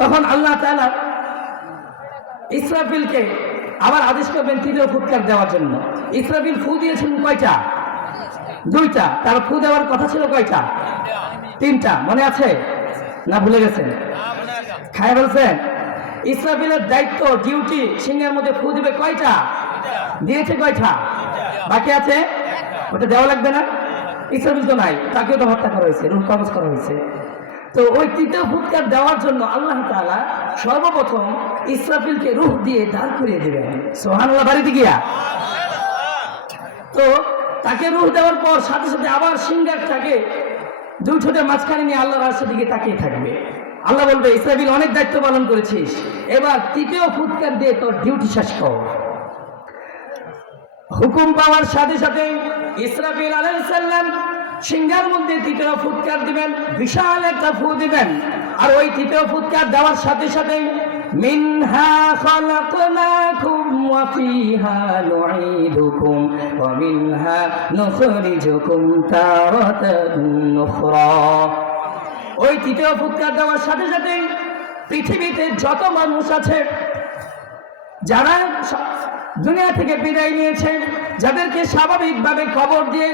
তখন আল্লাহ তাআলা ইসরাফিলকে আবার আদেশ করবেন তৃতীয় ফুৎকার দেওয়ার জন্য। ইসরাফিল ফু দিয়েছেন কয়টা? দুইটা। তার ফু দেওয়ার কথা ছিল কয়টা? তিনটা। মনে আছে না ভুলে গেছেন? খায় বলছেন? ইসরাফিলের দায়িত্ব, ডিউটি, সিংহের মধ্যে ফু দিবে কয়টা? দিয়েছে কয়টা? বাকি আছে? ওটা দেওয়া লাগবে না? ইসরাফিল তো নাই, তাকেও তো হত্যা করা হয়েছে, রূহ কবজ করা হয়েছে। তো ওই তৃতীয় ফুৎকার দেওয়ার জন্য আল্লাহ তাআলা সর্বপ্রথম ইসরাফিলকে রূহ দিয়ে দাঁড় করিয়ে দিবেন। সুবহানাল্লাহ বাড়িতে গিয়া। তো তাকে রূহ দেওয়ার পর সাথে সাথে আবার সিংহাটাকে দুই ঠোঁটের মাঝখানে নিয়ে আল্লাহর আরশের দিকে তাকিয়ে থাকবে। আল্লাহ বলবে, ইসরাফিল অনেক দায়িত্ব পালন করেছিস, এবার তৃতীয় ফুৎকার দিয়ে তোর ডিউটি শেষ কর। হুকুম পাওয়ার সাথে সাথে ইসরাফিল আলাইহিস সালাম সিংহার মধ্যে তৃতীয় ফুৎকার দিবেন, বিশাল একটা ফু দিবেন। আর ওই তৃতীয় ফুৎকার দেওয়ার সাথে সাথে মিনহা খালাকনাকুম ওয়া ফিহা নুঈদুকুম ওয়া মিনহা নুখরিজুকুম তারাতান উখরা। ওই তৃতীয় ফুৎকার দেওয়ার সাথে সাথে পৃথিবীতে যত মানুষ আছে যারা দুনিয়া থেকে বিদায় নিয়েছে, যাদেরকে স্বাভাবিকভাবে কবর দিয়ে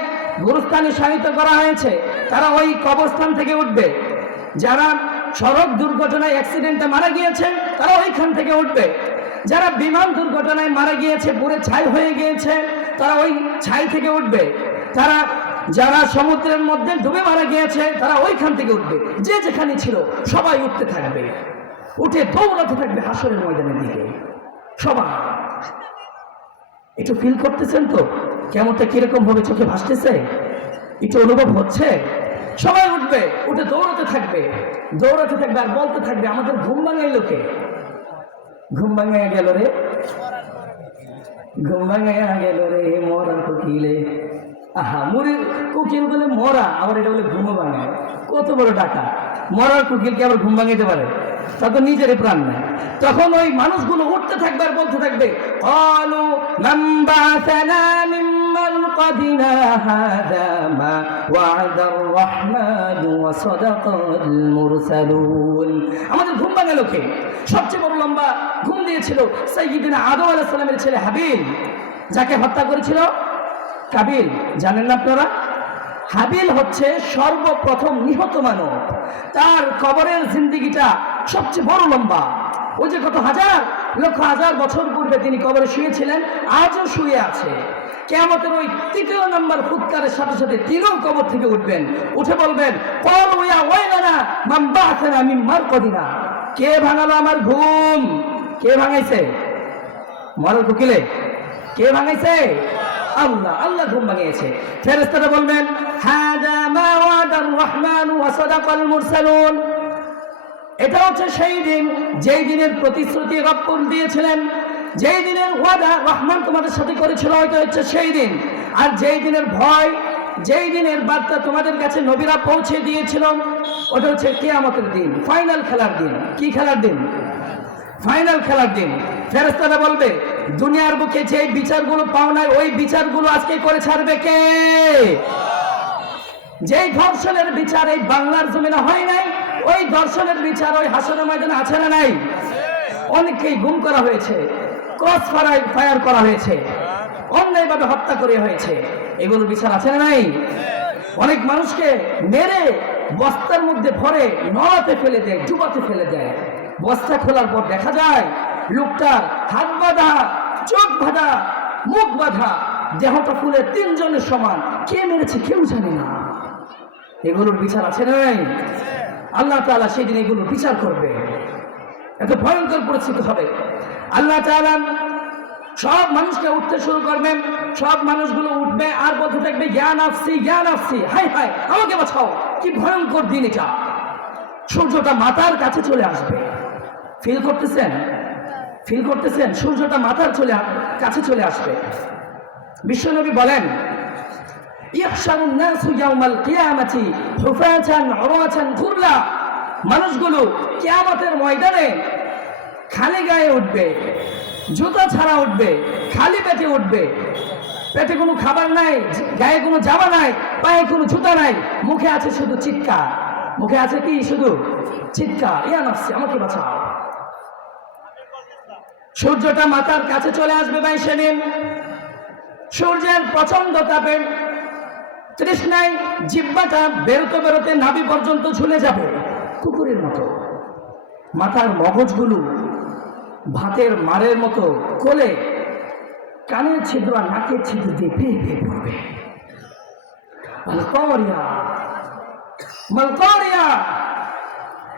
গুরুস্থানে শায়িত করা হয়েছে, তারা ওই কবরস্থান থেকে উঠবে। যারা সড়ক দুর্ঘটনায় অ্যাক্সিডেন্টে মারা গিয়েছে, তারা ওইখান থেকে উঠবে। যারা বিমান দুর্ঘটনায় মারা গিয়েছে, পুরো ছাই হয়ে গিয়েছে, তারা ওই ছাই থেকে উঠবে। যারা সমুদ্রের মধ্যে ডুবে মারা গিয়েছে, তারা ওইখান থেকে উঠবে। যে যেখানে ছিল সবাই উঠতে থাকবে, উঠে দৌড়াতে থাকবে হাসরের ময়দানের দিকে সবাই। একটু ফিল করতেছেন তো কেমনটা কিরকম ভাবে চোখে ভাসতেছে? একটু অনুভব হচ্ছে? সবাই উঠবে, উঠে দৌড়াতে থাকবে, দৌড়াতে থাকবে আর বলতে থাকবে, আমাদের ঘুম ভাঙাইলো কে? ঘুম ভাঙাইয়া গেল রে, ঘুম ভাঙাইয়া গেল রে মরার কোকিলে। আহা, মুড়ির কোকিল বলে মরা, আবার এটা বলে ঘুমো ভাঙায়। কত বড় টাকা! মরার কোকিলকে আবার ঘুম ভাঙাইতে পারে? তা তো নিজেরই প্রাণ নেয়। তখন ওই মানুষগুলো উঠতে থাকবে আর বলতে থাকবে, ক্বালু মান বা'সানা মিন মারকাদিনা হাযা মা ওয়া'দার রাহমানু ওয়া সাদাকাল মুরসালুন। আমাদের ঘুম ভাঙালো কে? সবচেয়ে বড় লম্বা ঘুম দিয়েছিল সাইয়্যিদিনা আদম আলাইহিস সালামের ছেলে হাবিল, যাকে হত্যা করেছিল কাবিল। জানেন না আপনারা? হাবিল হচ্ছে সর্বপ্রথম নিহত মানব। তার কবরের জিন্দেগিটা সবচেয়ে বড় লম্বা। ওই যে কত হাজার লক্ষ হাজার বছর পূর্বে তিনি কবরে শুয়েছিলেন, আজও শুয়ে আছে। কিয়ামতের ওই তৃতীয় নম্বর ফুৎকারের সাথে সাথে তিনিও কবর থেকে উঠবেন, উঠে বলবেন, ক্বালু ইয়া ওয়াইলানা মান বা'সানা মিন মারকাদিনা। কে ভাঙালো আমার ঘুম? কে ভাঙাইছে? মরার কোকিলে কে ভাঙাইছে? আল্লাহ। আল্লাহ ঘুম ভাঙিয়েছে। ফেরেশতারা বলবেন, হাযা মা ওয়া'দার রাহমানু ওয়া সাদাকাল মুরসালুন। এটা হচ্ছে সেই দিন যেই দিনের প্রতিশ্রুতি রব্বুল দিয়েছিলেন, যেই দিনের ওয়াদা রহমান তোমাদের সাথে করেছিল, হয়তো হচ্ছে সেই দিন। আর যেই দিনের ভয়, যেই দিনের বার্তা তোমাদের কাছে নবীরা পৌঁছে দিয়েছিল, ওটা হচ্ছে কিয়ামতের দিন, ফাইনাল খেলার দিন। কি খেলার দিন? ফাইনাল খেলার দিন। ফেরেশতারা বলবে, দুনিয়ার বুকে যে বিচারগুলো পাও নাই, ওই বিচারগুলো আজকে করে ছাড়বে কে? যেই ধর্ষণের বিচার এই বাংলার জমিনে হয় নাই, ওই ধর্ষণের বিচার ওই হাসরের ময়দানে আছে না নাই? অনেককেই গুম করা হয়েছে, ক্রস ফায়ার করা হয়েছে, অন্যায়ভাবে হত্যা করা হয়েছে। এগুলোর বিচার আছে না নাই? অনেক মানুষকে মেরে বস্তার মধ্যে ভরে নলাতে ফেলে দেয়, ডুবাতে ফেলে দেয়। বস্তা খোলার পর দেখা যায় লোকটার হাত বাঁধা, চোখ বাঁধা, মুখ বাঁধা, দেহটা ফুলে তিনজনের সমান। কে মেরেছে কেউ জানে না। এগুলোর বিচার আছে না নাই? আল্লাহ তাআলা সেদিন এগুলোর বিচার করবে। এত ভয়ঙ্কর পরিস্থিতি হবে। আল্লাহ তাআলা সব মানুষকে উঠতে শুরু করবেন, সব মানুষগুলো উঠবে আর বলতে থাকবে, ইয়া নাফসি ইয়া নাফসি, হায় হায় আমাকে বাঁচাও। কি ভয়ঙ্কর দিন এটা! সূর্যটা মাথার কাছে চলে আসবে। ফিল করতেছেন? ফিল করতেছেন? সূর্যটা মাথার কাছে চলে আসবে। বিশ্বনবী বলেন, ইহশারুন নাসু ইয়াউমাল কিয়ামাতি হুফাতান উরাতান গুরলা। মানুষগুলো কিয়ামতের ময়দানে খালি গায়ে উঠবে, জুতা ছাড়া উঠবে, খালি পেটে উঠবে। পেটে কোনো খাবার নাই, গায়ে কোনো জামা নাই, পায়ে কোনো জুতা নাই, মুখে আছে শুধু চিৎকার। মুখে আছে কি? শুধু চিৎকার, ইয়া নাফসি, আমাকে বাঁচাও। সূর্যটা মাথার কাছে চলে আসবে ভাই সেদিন। সূর্যের প্রচন্ড তাপে তৃষ্ণায় জিহ্বাটা বেরোতে বেরোতে নাভি পর্যন্ত ঝুলে যাবে কুকুরের মতো। মাথার মগজগুলো ভাতের মারের মতো কোলে কানের ছিদ্র আর নাকের ছিদ্র দিয়ে পেয়ে পেয়ে পড়বে। মালকারিয়া মালকারিয়া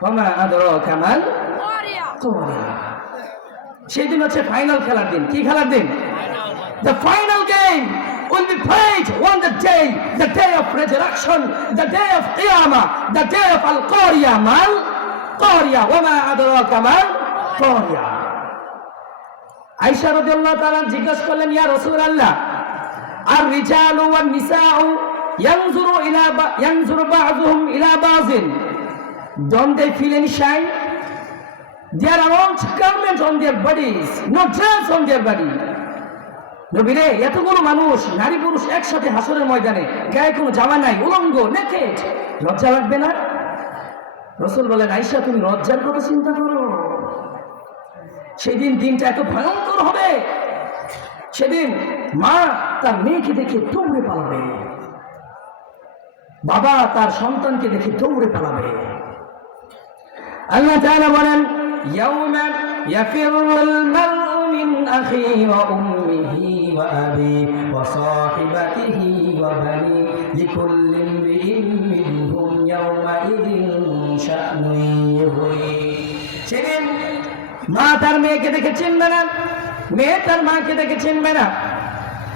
ওমা আদরাকা মাল কারিয়া। সেদিন হচ্ছে ফাইনাল খেলার দিন। কি খেলার দিন? The final game will be played on the day of resurrection, the day of Qiyamah, the day of Al-Qariya, Mal Qariya, Wama adraka Mal Qariya. Ayesha রাদিয়াল্লাহু তাআলা জিজ্ঞাসা করলেন, ইয়া রাসূলুল্লাহ, আর-রিজালু ওয়ান-নিসাউ yanzuru ba'duhum ila ba'din, don't they feel any shine? There are no garments on their bodies, no dress on their body. নবীরে, এতগুলো মানুষ নারী পুরুষ একসাথে হাসরের ময়দানে, গায়ে কোনো জামা নাই, উলঙ্গ, নেকেড, লজ্জা লাগবে না? রাসূল বলেন, আয়েশা তুমি লজ্জার কথা চিন্তা করো। সেদিন দিনটা এত ভয়ঙ্কর হবে। সেদিন মা তার মেয়েকে দেখে দৌড়ে পালাবে, বাবা তার সন্তানকে দেখে দৌড়ে পালাবে। আল্লাহ তাআলা বলেন, ইয়াউমা ইয়াফিরুল মারউ মিন আখিহি ওয়া উম্মিহি ওয়া আবিহি ওয়া সাহিবাতিহি ওয়া বানি লিকুল্লি ইমরিইন মিনহুম ইয়াউমাইযিন শা'নুন ইউগনি। সেদিন মা তার মেয়েকে দেখে চিনবে না, মেয়ে তার মাকে দেখে চিনবে না,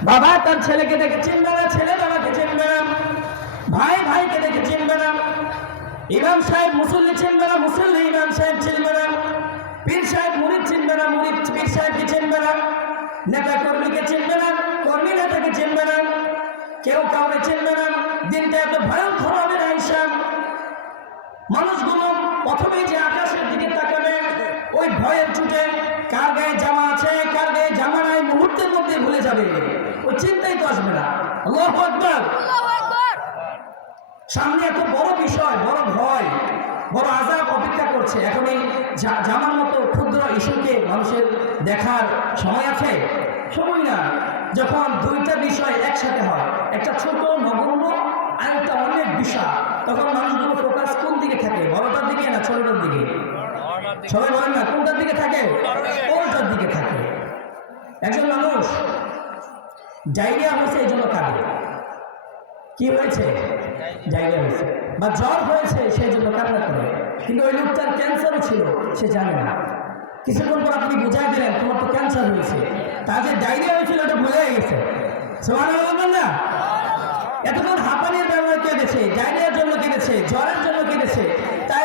বাবা তার ছেলেকে দেখে চিনবে না, ছেলে বাবাকে চিনবে না, ভাই ভাইকে দেখে চিনবে না, ইমাম সাহেব মুসল্লি চিনবে না, মুসল্লি ইমাম সাহেব চিনবে না, পীর সাহেব মুরিদ চিনবে না, মুরিদ পীর সাহেবকে চিনবে না, নেতা কর্মীকে চিনবে না, কর্মী নেতাকে চিনবে না, কেউ কাউকে চিনবে না। দিনটা এত ভয়ঙ্কর হবে না আয়েশা। মানুষগুলো প্রথমে যে আকাশের দিকে তাকাবে, ওই ভয়ের চুটে কার গায়ে জামা আছে কার গায়ে জামা নাই মুহূর্তের মধ্যে ভুলে যাবে, ওই চিন্তাই তো আসবে না। আল্লাহু আকবার। সামনে এত বড় বিষয়, বড় ভয়, বড় আযাব অপেক্ষা করছে। এখন এই জামার মতো ক্ষুদ্র ইস্যুকে মানুষের দেখার সময় আছে? সময় না। যখন দুইটা বিষয় একসাথে হয়, একটা ছোট নগণ্য আর একটা অনেক বিশাল, তখন মানুষগুলো ফোকাস কোন দিকে থাকে? বড়টার দিকে না ছোটটার দিকে? সবাই বলেন না, কোনটার দিকে থাকে? বড়টার দিকে থাকে। একজন মানুষ ডায়রিয়া হয়েছে, এই জন্য কাঁদে। কি হয়েছে? ডায়রিয়া হয়েছে বা জ্বর হয়েছে, সেই জন্য কান্না করে। কিন্তু ওই লোকটার ক্যান্সারও ছিল, সে জানে না। কিছুক্ষণ পর আপনি বুঝাই দিলেন তোমার তো ক্যান্সার হয়েছে, তার যে ডায়রিয়া হয়েছিল ওটা ভুলে গেছে। সুবহানাল্লাহ বলবেন না? এতক্ষণ হাঁপানির ব্যবহার কেঁদেছে, ডায়রিয়ার জন্য কেঁদেছে, জ্বরের জন্য কেঁদেছে, তাই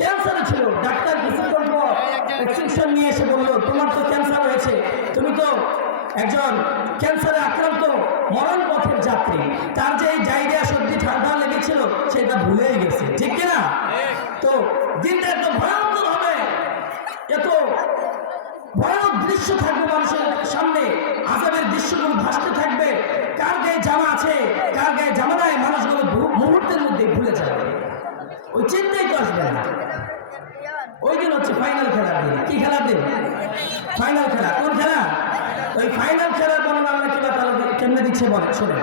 ক্যান্সারও ছিল। ডাক্তার কিছুক্ষণ পর প্রেসক্রিপশন নিয়ে এসে বললো তোমার তো ক্যান্সার হয়েছে, তুমি তো একজন ক্যান্সারে আক্রান্ত মরণ পথের যাত্রী। তার যে এই ডায়রিয়া সর্দি ঠান্ডা লেগেছিল সেটা ভুলেই গেছে, ঠিক কিনা? তো দিনটা এত ভয়ঙ্কর হবে, এত ভয়ানক দৃশ্য থাকবে মানুষের সামনে, আযাবের দৃশ্যগুলো ভাসতে থাকবে। কার গায়ে জামা আছে কার গায়ে জামা নাই মানুষগুলো মুহূর্তের মধ্যে ভুলে যাবে, ওই চিন্তাই তো আসবে না। ওই দিন হচ্ছে ফাইনাল খেলার দিন। কি খেলার দিন? ফাইনাল খেলা। কোন খেলা? ওই ফাইনাল খেলার বর্ণনা আমরা কেমনে দিচ্ছে বলে শোনেন।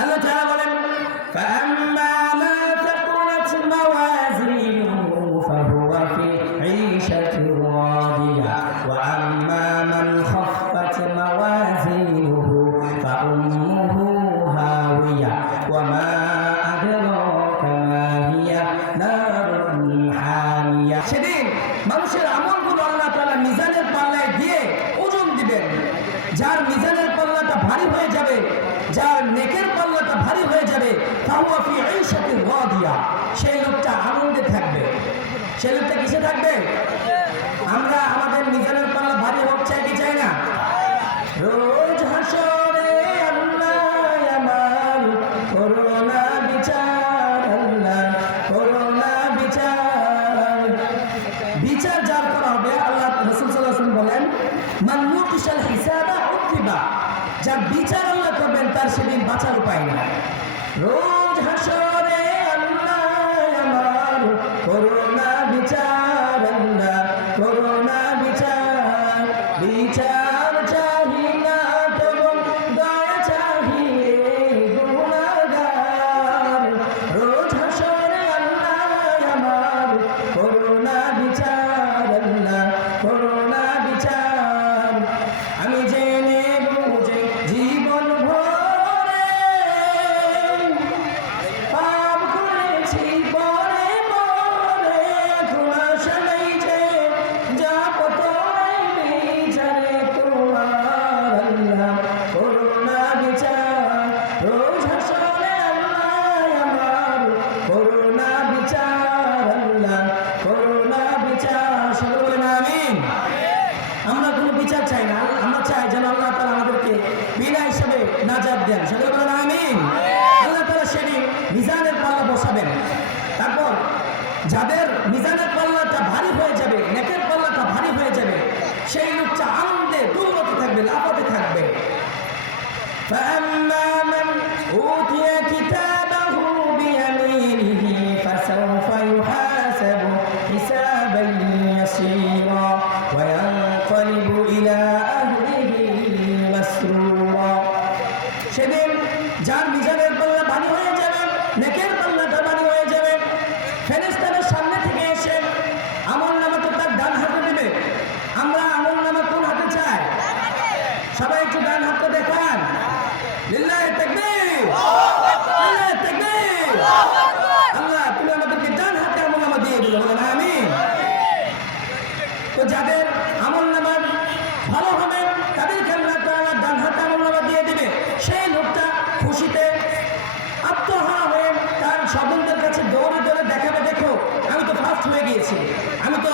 আল্লাহ তাআলা বলেন, فَأَمَّا مَنْ ثَقُلَتْ مَوَازِينُهُ فَهُوَ فِي عِيشَةٍ رَاضِيَةٍ وَأَمَّا مَنْ خَفَّتْ مَوَازِينُهُ فَأُمُّهُ هَاوِيَةٌ وَمَا أَدْرَاكَ مَا هِيَ نَارٌ حَامِيَةٌ। সেদিন মানুষের আমলগুলো আল্লাহ তাআলা মিজানের পাল্লায় দিয়ে ওজন দিবেন। যার মিজানের পাল্লাটা ভারী হয়ে যাবে, যার নেকের পাল্লাটা ভারী হয়ে যাবে, ফাহুয়া ফি ঈশাতির রাদিয়া, সেই লোকটা আনন্দে থাকবে। সেই লোকটা কিসে থাকবে? আমরা আমাদের মিজানের পাল্লা ভারী হোক চাই কি চাই না? রোজ হাসরে আল্লাহ আমার করোনা বিচার, আল্লাহ করোনা বিচার। বিচার যার করা হবে, আল্লাহ রাসূল সাল্লাল্লাহু আলাইহি ওয়াসাল্লাম বলেন, মান মুকিশাল হিসাবা উক্তিবা, যার বিচার আল্লাহ করবেন তার সেদিন বাঁচার উপায় নাই। রোজ হাসরে আল্লাহ আমার করোনা তো যাদের আমলনামা ভালো হবে তাদেরকে আল্লাহ তাআলা ডান হাতে আমলনামা দিয়ে দিবে। সেই লোকটা খুশিতে আত্মহারা হয়ে তার স্বজনদের কাছে দৌড়ে দৌড়ে দেখাবে, দেখো আমি তো ফার্স্ট হয়ে গিয়েছি, আমি তো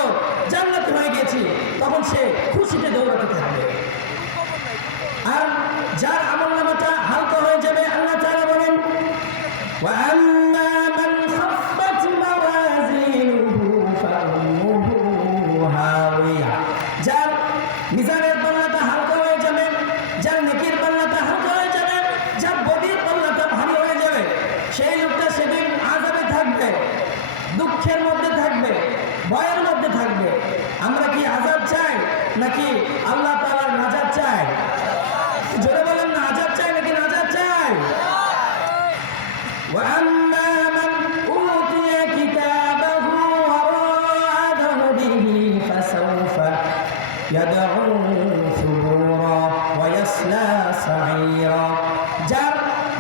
জান্নাতি হয়ে গিয়েছি। তখন সে খুশিতে দৌড়াতে থাকবে। আর যার আমলনামাটা হালকা হয়ে যাবে, আল্লাহ তাআলা বলেন وَأَمَّا مَنْ خَفَّتْ مَوَازِينُهُ فَأُمُّهُ هَاوِيَةٌ। যার মিজানের পাল্লাটা হালকা হয়ে যাবে, যার নেকির পাল্লাটা হালকা হয়ে যাবে, যার বদির পাল্লাটা ভারী হয়ে যাবে, সেই লোকটা সেদিন আযাবে থাকবে, দুঃখের মধ্যে থাকবে, ভয়ের মধ্যে থাকবে। আমরা কি আযাব চাই নাকি আল্লাহ তাআলার নাজাত চাই? জোরে বলেন না, আযাব চাই নাকি নাজাত চাই? وَأَمَّا مَنْ أُوتِيَ كِتَابَهُ وَرَاءَ ظَهْرِهِ فَسَوْفَ يَدْعُو ثُبُورًا وَيَصْلَى سَعِيرًا। যার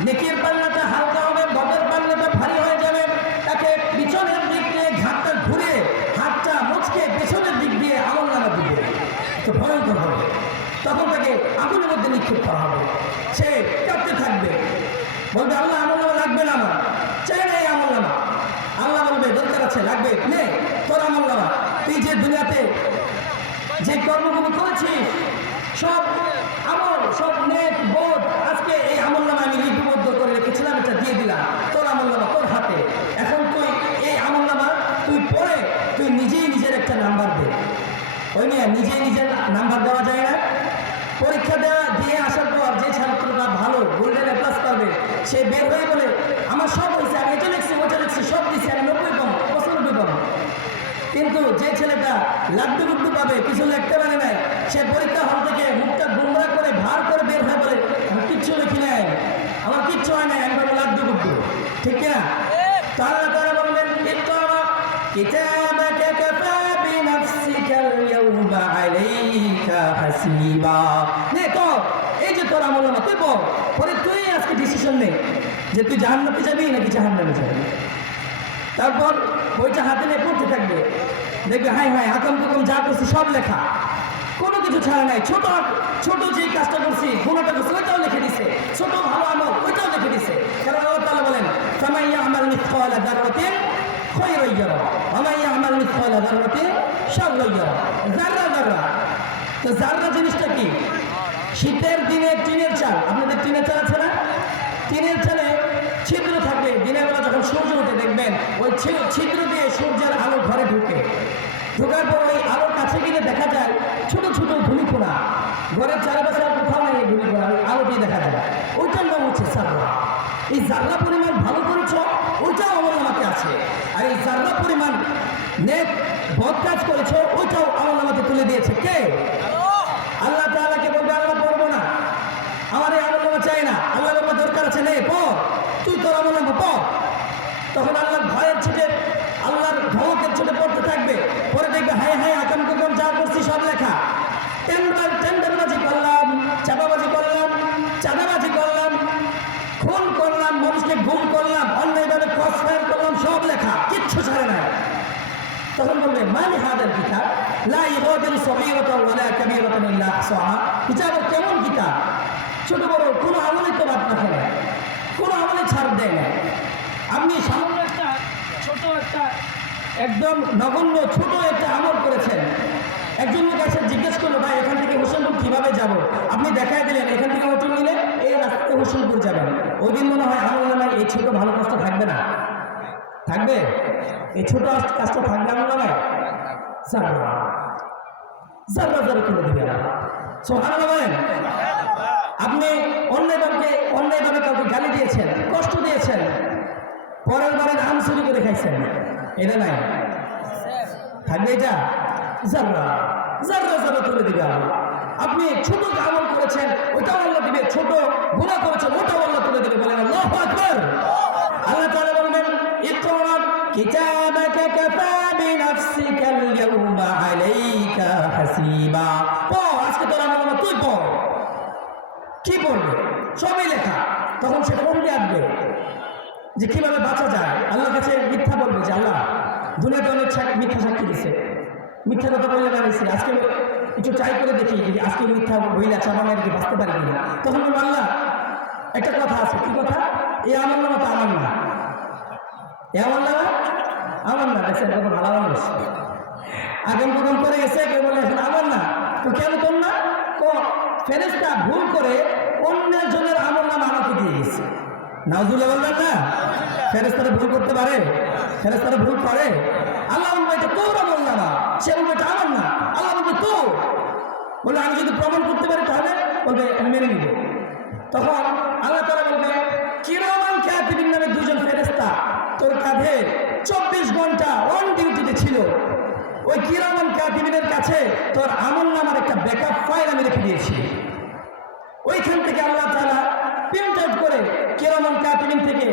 নেকির পাল্লাটা হালকা হবে, বদের পাল্লাটা ভারী হয়ে যাবে, তাকে পিছনের দিক দিয়ে ঘাটটা ঘুরে হাতটা মুচকে পেছনের দিক দিয়ে আমলনামা দিবে, তো ভয়ঙ্কর হবে। তখন তাকে আগুনের মধ্যে নিক্ষেপ করা হবে। সে কাঁপতে থাকবে, বলবে আল্লাহ আমলনামা লাগবে না, আমার চাই না এই আমলনামা। আল্লাহ বলবে দরকার আছে, লাগবে, নে তোর আমলনামা। তুই যে দুনিয়াতে যে কর্মগুলো করেছিস, সব আমল, সব নেক বোধ, আজকে এই আমলনামা আমি লিপিবদ্ধ করে রেখেছিলাম, এটা দিয়ে দিলাম, তোর আমলনামা তোর হাতে। এখন তুই এই আমলনামা তুই পড়ে তুই নিজেই নিজের একটা নাম্বার দে। ওই নিয়ে নিজেই নিজের নাম্বার দেওয়া যায় না? পরীক্ষা দিয়ে আসার পর যে ছাত্রটা ভালো গোল্ডেন এ প্লাস পাবে, সে বের হয়ে বলে আমার সব হয়েছে, আমি এটা লিখছি ওটা লিখছি, সব দিচ্ছি, আমি 90 পাবো, 95 পাবো। কিন্তু যে ছেলেটা লাড্ডু গুড্ডু পাবে, কিছু লিখতে পারে নাই, সে পরীক্ষা হল থেকে মুখটা গুমরা করে ভার করে বের হয়ে বলে আমি কিচ্ছু লিখি নাই, আমার কিচ্ছু হয় নাই, আমি বলবো লাড্ডু গুড্ডু। ঠিক কিনা? তাহলে তারা বললেন ইকরা কিতাবাকা কাফা বিনাফসিকাল ইয়াউমা আলাইকা হাসিবা। নে তো এই যে তোর আমলনামা তুই পরে তুই আজকে ডিসিশন নে যে তুই জান্নাতে যাবি নাকি জাহান্নামে যাবি। তারপর বইটা হাতে নিয়ে পড়তে থাকবে, দেখবে হাই হাই আকাম কুকম যা করছি সব লেখা, কোনো কিছু ছাড়া নাই। ছোট ছোট যে কাজটা করছি, গুণাটা করছি, ওইটাও লিখে দিছে, ছোট ভালো আমল ওইটাও লিখে দিছে। কারণ আল্লাহ তাআলা বলেন ফামান ইয়ামাল মিসকালা যাররাতিন খায়রান ইয়ারা ওয়া মান ইয়ামাল মিসকালা যাররাতিন শাররান ইয়ারা। যাররা যাররা, তো যাররা জিনিসটা কি? শীতের দিনে টিনের চাল, আপনাদের টিনের চাল আছে না? টিনের চালে ছিদ্র থাকে, দিনের বেলা যখন সূর্য উঠে দেখবেন ওই ছিদ্র দিয়ে সূর্যের আলো ঘরে ঢুকে, ঢোকার পর ওই আলোর কাছে গিয়ে দেখা যায় ছোট ছোট ধূলিকণা, ঘরের চারপাশে আর কোথাও নেই এই ধূলিকণা, ওই আলো দিয়ে দেখা যায়, ওইটার নাম হচ্ছে জাররা। এই জাররা পরিমাণ ভালো করেছ ওইটাও আমলনামাতে আছে, আর এই জাররা পরিমাণ নেক বদ কাজ করেছ ওইটাও আমলনামাতে তুলে দিয়েছে কে? আল্লাহ তাআলাকে বলবে আল্লাহ পড়বো না, আমার এই আমলনামা চাই না। আল্লাহ বলবে দরকার আছে, নে পড়, তুই তোর আমলনামা পড়। তখন আল্লাহর ভয়ের ছুটে, আল্লাহর ধমকের ছুটে পড়তে থাকবে, পরে দেখবে হায় হায় আকাম কুকম যা করছি সব লেখা। টেন্ডারবাজি করলাম, চাপাবাজি করলাম, চাঁদাবাজি করলাম, খুন করলাম, মানুষকে গুম করলাম, অন্যায়ভাবে ক্রস ফায়ার করলাম, সব লেখা, কিচ্ছু ছাড়ে নাই। তখন বলবে মান হাদাল কিতাব লা ইগাদিরু সগীরাতান ওয়ালা কাবীরাতান ইল্লা আহসাহা। এটা আবার কেমন কিতাব? ছোট বড় কোনো আমলই তো বাদ রাখে না, কোনো আমলই ছাড় দেয় না। আপনি সামান্য একটা ছোট একটা একদম নগণ্য ছোট একটা আমল করেছেন, একজন লোক এসে জিজ্ঞেস করলো ভাই এখান থেকে হোসেনপুর কিভাবে যাব? আপনি দেখাই দিলেন এখান থেকে হোটেল নিলে এই রাস্তাতে হোসেনপুর যাবেন। ওই দিন মনে হয় আমলনামায় এই ছোট ভালো কাজটা থাকবে না? থাকবে? এই ছোট কাজটা থাকবে আমলনামায়? জাররা জাররা জাররা করে দিবে না। সুবহানাল্লাহ বলেন। আপনি অন্যায়ভাবে কাউকে গালি দিয়েছেন, কষ্ট দিয়েছেন, পরের বারে আম চুরি করে খাইছেন, এটা নাই, থাকবে এটা? জাররা জাররা জাররা তুলে দিবে আল্লাহ। আপনি ছোট আমল করেছেন ওইটাও আল্লাহ দিবে, ছোট গুনাহ করেছেন ওটাও আল্লাহ তুলে দিবে। বলেন আল্লাহু আকবার। আল্লাহ তাআলা বলবেন ইকরা কিতাবাকা কাফা বিনাফসিকাল ইয়াউমা আলাইকা হাসিবা। পড়, আজকে তোর আমলনামা তুই পড়। কি পড়বে? সবই লেখা। তখন সে কমে আসবে যে কিভাবে বাঁচা যায়। আল্লাহর কাছে মিথ্যা বলবে যে আল্লাহ দুনিয়াতে অনেক মিথ্যা সাক্ষী দিছে, মিথ্যা কথা বলে বেড়াইছি, আজকে একটু ট্রাই করে দেখি যদি আজকে মিথ্যা বইলা চাপা মেরে বাঁচতে পারি কিনা। তখন বলবো আল্লাহ একটা কথা আছে, কি কথা? এই আমার নামা তো আমার না, এ আমার নামা আমার না। দেখছেন এরকম ভালো মানুষ আগাম প্রথম করে গেছে, কেউ বলে এখন আমার না, তো কেন তোর না? ফেরেশতা ভুল করে অন্য জনের আমল নামা আমাকে দিয়ে গেছে। নাউজুবিল্লাহ বলবেন না? ফেরেশতারা ভুল করতে পারে? ফেরেশতারা ভুল করে? আল্লাহ বলবে এটা তোর আমল নামা, সে বলবে এটা আমার না। আল্লাহ বলবে তো বলে আমি যদি প্রমাণ করতে পারি তাহলে বলবে আমি মেনে নিব। তখন আল্লাহ তাআলা বলবে কিরামান কাতিবিন নামে দুজন ফেরেশতা তোর কাঁধে 24 ঘন্টা অন ডিউটিতে ছিল। ওই কিরামান কাতিবিনের কাছে তোর আমল নামার একটা ব্যাকআপ ফাইল আমি রেখে দিয়েছি। ওইখান থেকে আল্লাহ তাআলা প্রিন্ট আউট করে কিরামান কাতিবিন থেকে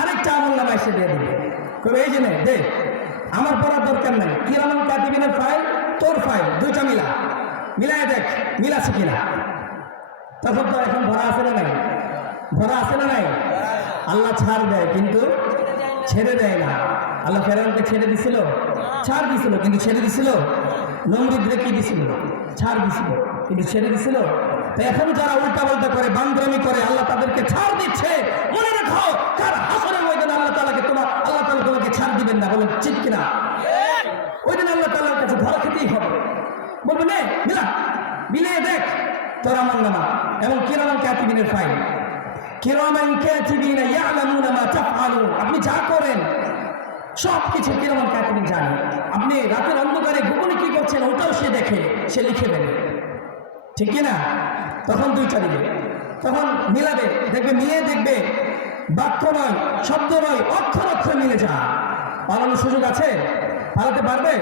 আরেকটা আমল নামা এসে দিয়ে দিবে। কবে এই জন্য দেখ আমার পড়ার দরকার নাই, কিরামান কাতিবিনের ফাইল তোর ফাইল দুইটা মিলায় দেখ মিল আছে কিনা। তখন তো এখন ভরা আছে না নাই? ভরা আছে না নাই? আল্লাহ ছাড় দেয় কিন্তু ছেড়ে দেয় না। আল্লাহ ফেরাউনকে ছেড়ে দিছিল, ছাড় দিছিল কিন্তু ছেড়ে দিছিল। নমরুদকে কি দিছিল? ছাড় দিছিল কিন্তু ছেড়ে দিছিল। তো এখন যারা উল্টা পাল্টা করে বান্দরামি করে আল্লাহ তাদেরকে ছাড় দিচ্ছে। মনে রাখো কার হাসরের ময়দানে আল্লাহ তাআলা তোমাকে ছাড় দিবেন না। বলেন ঠিক কিনা? ওই দিন আল্লাহ তাআলার কাছে ধরা খেতেই হবে। বলবে নে মিলিয়ে দেখ তোর আমল নামা এবং কিরামান কাতিবিনের ফাইল। কিরামান কাতিবিনা ইয়ালামুনা মা তাফআলুন, আপনি যা করেন সব কিছু কিরামান কাতিবিন জানে। আপনি রাতের অন্ধকারে গোপনে কি করছেন ওটাও সে দেখে, সে লিখে দেবে, ঠিক কিনা? তখন দুইটা দিবে, তখন মিলাবে, দেখবে মিলিয়ে দেখবে বাক্য নয়, শব্দ নয়, অক্ষর অক্ষর মিলে যা। পালানোর সুযোগ আছে? পালাতে পারবে?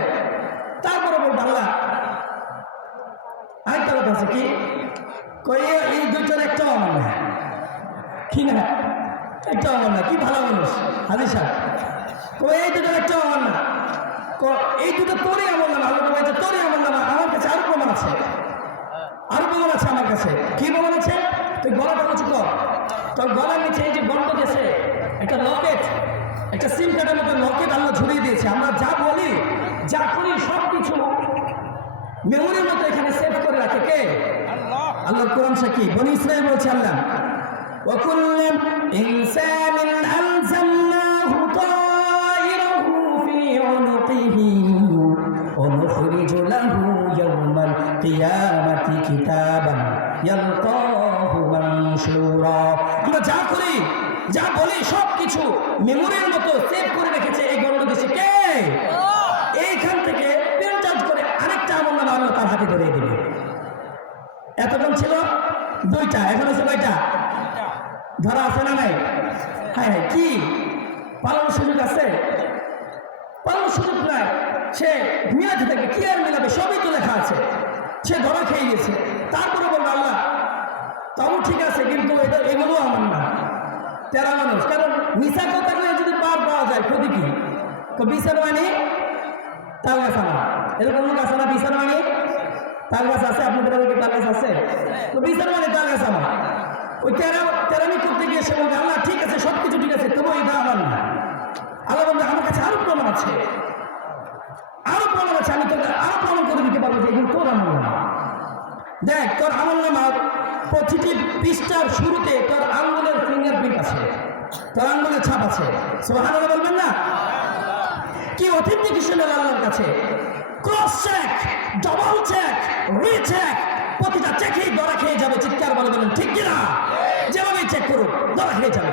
তারপরে বলবো আল্লাহ আরেকটা কথা আছে, কি এই দুইটার একটাও আমার না, কি না একটাও আমার না। কি ভালো মানুষ হাজির সাহেব, এই দুটোর একটাও আমার না। এই দুটো তোরই আমার নামা। আল্লাহ বলে তোরই আমার নামা। আমার কাছে আরো প্রমাণ আছে, আরো প্রমাণ আছে আমার কাছে। কি প্রমাণ আছে? তুই গলাটা উঁচু কর, তোর গলার নিচে এই যে গন্ধ দিয়েছে একটা লকেট, একটা সিম কার্ডের মতো লকেট আল্লাহ ঝুলিয়ে দিয়েছে। আমরা যা বলি যা করি সব কিছু মেমোরির মতো এখানে সেভ করে রাখে কে? আল্লাহর কোরআন সাক্ষী। বনি ইসরাঈল বলছে আল্লাহ وَكُلُّ إِنسَانٍ أَلْزَمْنَاهُ طَائِرَهُ فِي عُنُقِهِ وَنُخْرِجُ لَهُ يَوْمَ الْقِيَامَةِ كِتَابًا يَلْقَاهُ مَنشُورًا। আমরা যা করি যা বলি সব কিছু মেমোরির মতো সেভ করে রেখেছে এই গন্ধ দেশে কে? এইখান থেকে প্রিন্ট আউট করে আরেকটা আমল নামা আল্লাহ তার হাতে ধরিয়ে দিবে। এতক্ষণ ছিল দুইটা, এখন আছে কয়টা? ধরা আছে না নাই? হ্যাঁ হ্যাঁ, কি পালানোর সুযোগ আছে? পালানোর সুযোগ নাই। সে মিলাতে থাকবে, কি আর মিলাবে? সবই তো লেখা আছে। সে ধরা খেয়ে গেছে। তারপরে বললো আল্লাহ তাও ঠিক আছে কিন্তু এগুলো আমার না। তেরা মানুষ, কারণ মিশা কথা করে যদি পাওয়া যায় ক্ষতি কি? তো বিচার মানে তাল গাছ আমার, এরকম লোক আছে না? বিচার মানে তাল গাছ আছে, আপনাদের তাল গাছ আছে, তো বিচার মানে তাল গাছ আমার। ওই তেরামি করতে গিয়ে সে বলবে আল্লাহ ঠিক আছে সবকিছু ঠিক আছে তবু এটা আমার না। আল্লাহ বলবে আমার কাছে আরো প্রমাণ আছে, আরো প্রমাণ আছে, আমি তোকে আরো প্রমাণ করে দিতে পারবো যে এগুলো তোর আমল নামা। দেখ তোর আমল নামার প্রতিটি পৃষ্ঠার শুরুতে তোর আঙ্গুলের ফিঙ্গারপ্রিন্ট আছে, তোর আঙ্গুলের ছাপ আছে। সুবহানাল্লাহ বলবেন না? কি অথেন্টিকেশন আল্লাহর কাছে। Cross check, double check, recheck, প্রতিটা চেকেই ধরা খেয়ে যাবে। চিৎকার বলে বলেন ঠিক কিনা? যেভাবে চেক করুন ধরা খেয়ে যাবে,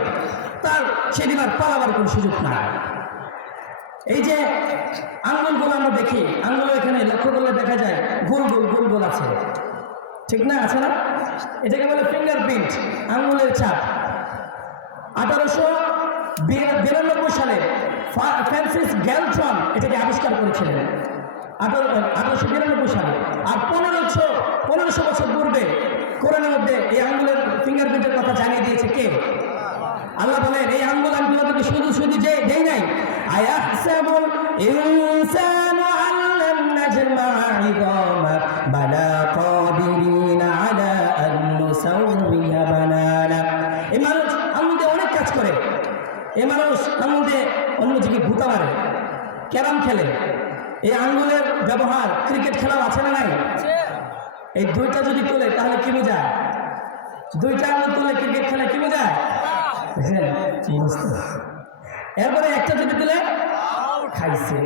তার সেদিন আর পালাবার কোনো সুযোগ না। এই যে আঙ্গুলগুলো আমরা দেখি, আঙ্গুল এখানে লক্ষ্য করলে দেখা যায় গোল গোল গোল গোল আছে, ঠিক না? আছে না? এটাকে বলে ফিঙ্গারপ্রিন্ট, আঙ্গুলের ছাপ। 1892 সালে ফ্রান্সিস গ্যালট্রন এটাকে আবিষ্কার করেছিলেন 1892 সালে। আর 1500 বছর পূর্বে কোরআনের মধ্যে এই আঙ্গুলের ফিঙ্গারপ্রিন্টের কথা জানিয়ে দিয়েছে কে? আল্লাহ বলেন এই আঙ্গুল আমি তোমাদেরকে শুধু যে দেই নাই। আয়াহসাবুল ইনসানু আল্লান নাজমা'a 'ইযামা বালা কাদিরিনা আলা আন নুসাউমিয়া বানানা। এই মানুষ আঙ্গুল দিয়ে অনেক কাজ করে। এই মানুষ আঙ্গুল দিয়ে অন্য দিকে ভূতা মারে, ক্যারাম খেলে, এই আঙ্গুলের ব্যবহার ক্রিকেট খেলাও আছে না নাই? এই দুইটা যদি তোলে তাহলে কি বোঝায়? দুইটা আঙ্গুল তুলে ক্রিকেট খেলা কি বোঝায়? এরপরে একটা যদি তুলে খাইছে,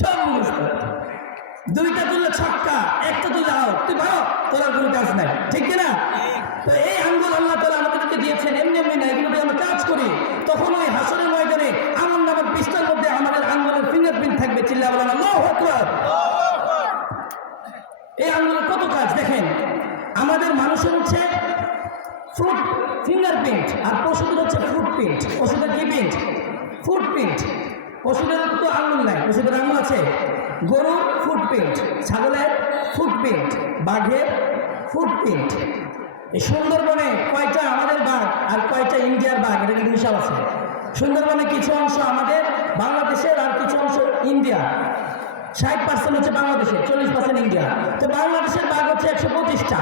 সব বুঝতে। দুইটা তুললে ছক্কা, একটা তুলে আউট, তুই ভালো, তোর আর কোনো কাজ নাই, ঠিক কিনা? তো এই আঙ্গুল আল্লাহ তাআলা আমাদেরকে দিয়েছেন, এমনি এমনি না, এগুলো দিয়ে আমরা কাজ করি। তখন ওই হাসরের ময়দানে আমার নামের পৃষ্ঠার মধ্যে আমাদের আঙ্গুলের ফিঙ্গারপ্রিন্ট থাকবে। চিল্লায়া বলেন আল্লাহু আকবার। এই আঙ্গুলের কত কাজ দেখেন। আমাদের মানুষের হচ্ছে ফুট ফিঙ্গারপ্রিন্ট, আর পশুদের হচ্ছে ফুটপ্রিন্ট। পশুদের কি প্রিন্ট? ফুটপ্রিন্ট। পশুদের তো আঙ্গুল নাই, পশুদের আঙ্গুল আছে। গরুর ফুটপ্রিন্ট, ছাগলের ফুটপ্রিন্ট, বাঘের ফুটপ্রিন্ট। এই সুন্দরবনে কয়টা আমাদের বাঘ আর কয়টা ইন্ডিয়ার বাঘ, এটা কিন্তু হিসাব আছে। সুন্দরবনে কিছু অংশ আমাদের বাংলাদেশের আর কিছু অংশ ইন্ডিয়া। 60% হচ্ছে বাংলাদেশের, 40% ইন্ডিয়া। তো বাংলাদেশের বাঘ হচ্ছে 125টা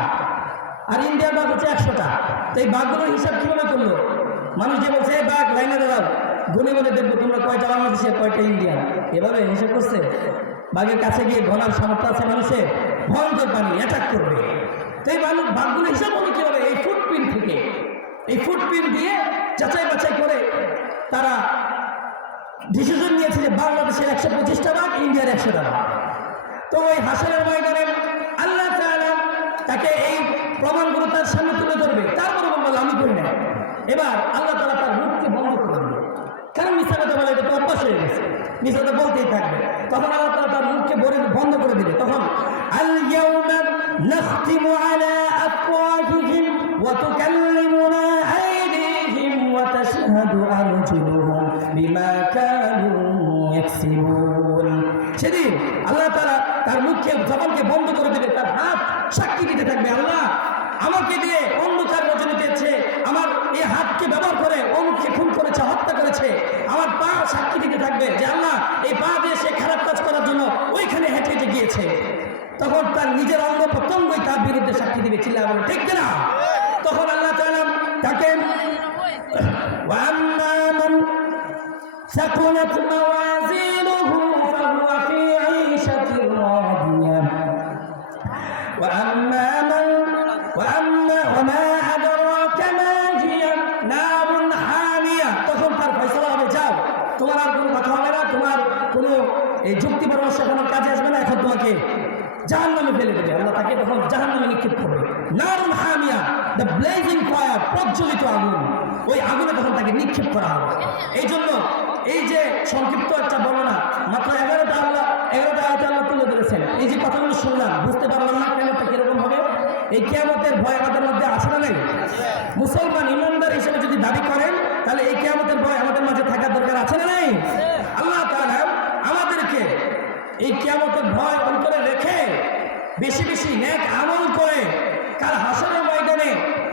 আর ইন্ডিয়ার বাঘ হচ্ছে 100টা। তো এই বাঘগুলোর হিসাব কিভাবে করলো? মানুষ যে বলছে এই বাঘ লাইনে দাঁড়াও, গুনে গুনে দেখবো তোমরা কয়টা বাংলাদেশের কয়টা ইন্ডিয়ান, এভাবে হিসাব করছে। বাঘের কাছে গিয়ে ঘনার সামর্থ্য আছে মানুষের, ভয়ঙ্কর পানি অ্যাটাক করবে। তো এই বাঘগুলো হিসাব হলো কিভাবে? এই ফুটপ্রিন্ট থেকে। এই ফুটপ্রিন্ট দিয়ে যাচাই বাছাই করে তারা ডিসিশন নিয়েছে যে বাংলাদেশের 125টা বাঘ, ইন্ডিয়ার 100টা বাঘ। তো ওই হাসরের ময়দানে আল্লাহ তাআলা তাকে এই প্রমাণগুলো তার সামনে তুলে ধরবে। তারপরে বলবো আমি করি না। এবার আল্লাহ তাআলা তার মুখকে বন্ধ করে দিবে, কারণ মিথ্যা কথা বলে এটা তো অভ্যাস হয়ে গেছে, মিথ্যা কথা বলতেই থাকবে। তখন আল্লাহ তাআলা তার মুখকে বন্ধ করে দিবে। তখন আল ইয়াউমা নাখতিমু আলা আফওয়াহিহিম ওয়া তুকাল্লিমুনা আইদিহিম ওয়া তাশহাদু আরজুলুহুম বিমা কানু ইয়াকসিবুন। সেদিন আল্লাহ তাআলা তার মুখকে, জবানকে বন্ধ করে দিবে, তার হাত সাক্ষী দিতে থাকবে, আল্লাহ আমাকে দিয়ে অন্ধকার রজনীতে আমার এই হাতকে ব্যবহার করে অমুককে খুন করেছে, হত্যা করেছে। আমার পা সাক্ষী দিতে থাকবে যে আল্লাহ এই পা দিয়ে সে খারাপ কাজ করার জন্য ওইখানে হেঁটে হেঁটে গিয়েছে। তখন তার নিজের অঙ্গ প্রত্যঙ্গই তার বিরুদ্ধে সাক্ষী দিবে। চিল্লায়া বলেন ঠিক কিনা? তখন আল্লাহ তাআলা তাকে ওয়া আম্মা মান সাকুলাত মাওয়াজিনুহু ফাহুয়া ফি ঈশাতির রাদিয়াহ ওয়া আম্মা মান ওয়া মা আদরাকা মা হিয়া নারুন হামিয়া। তখন তার ফয়সালা হবে, যাও, তোমার আর কোনো কথা হবে না, তোমার কোনো এই যুক্তি পরামর্শ কোনো কাজে আসবে না, এখন তোমাকে জাহান্নামে ফেলে দেবে। আল্লাহ তাকে তখন জাহান্নামে নিক্ষেপ করবে। নারুন হামিয়া, দ্য ব্লেজিং ফায়ার, প্রজ্বলিত আগুন, ওই আগুনে তখন তাকে নিক্ষেপ করা হবে। এই জন্য এই যে সংক্ষিপ্ত একটা বর্ণনা, মাত্র 11টা আয়াতে আল্লাহ তুলে ধরেছেন। এই যে কথাগুলো শুনলাম, বুঝতে পারলাম না কিয়ামতটা কিরকম হবে। এই কিয়ামতের ভয় আমাদের মধ্যে আছে না নেই? মুসলমান ইমানদার হিসেবে যদি দাবি করেন, তাহলে এই কিয়ামতের ভয় আমাদের মাঝে থাকার দরকার আছে না নেই? আল্লাহ তাআলা আমাদেরকে এই কিয়ামতের ভয় অন্তরে রেখে বেশি বেশি নেক আমল করে কাল হাসরের ময়দানে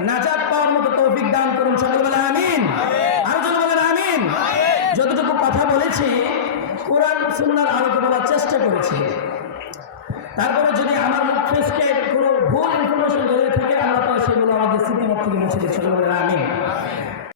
নাজাত পাওয়ার মতো তৌফিক দান করুন। সকলে বলেন আমিন। আর যদি বলেন আমিন। যতটুকু কথা বলেছি কোরআন সুন্নাহর আলোকে বলার চেষ্টা করেছি। তারপরে যদি আমার মুখ ফেসকে কোনো ভুল ইনফরমেশন ধরে থাকে, আল্লাহ তাআলা সেগুলো আমাদের স্মৃতির মধ্যে মুছে দিতে